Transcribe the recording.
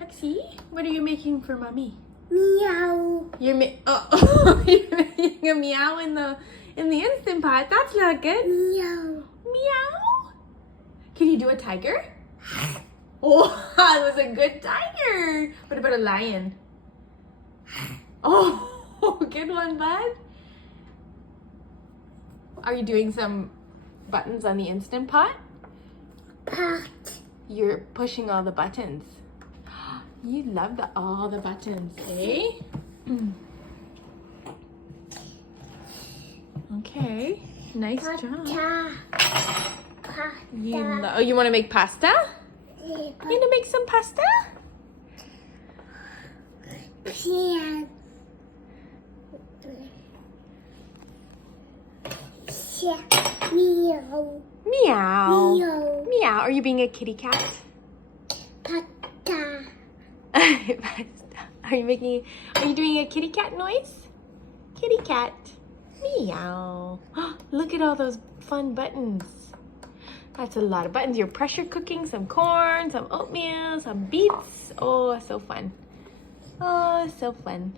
Huxley, what are you making for mommy? Meow. You're making a meow in the Instant Pot. That's not good. Meow. Meow. Can you do a tiger? Oh, that was a good tiger. What about a lion? Oh, good one, bud. Are you doing some buttons on the Instant Pot? Pot. You're pushing all the buttons. You love all the buttons, eh? Okay, nice job. Pasta. You want to make pasta? You want to make some pasta? Pan. Meow. Meow. Meow. Meow. Are you being a kitty cat? Pasta. Are you doing a kitty cat noise? Kitty cat. Meow. Look at all those fun buttons. That's a lot of buttons. You're pressure cooking some corn, some oatmeal, some beets. Oh, so fun. Oh, so fun.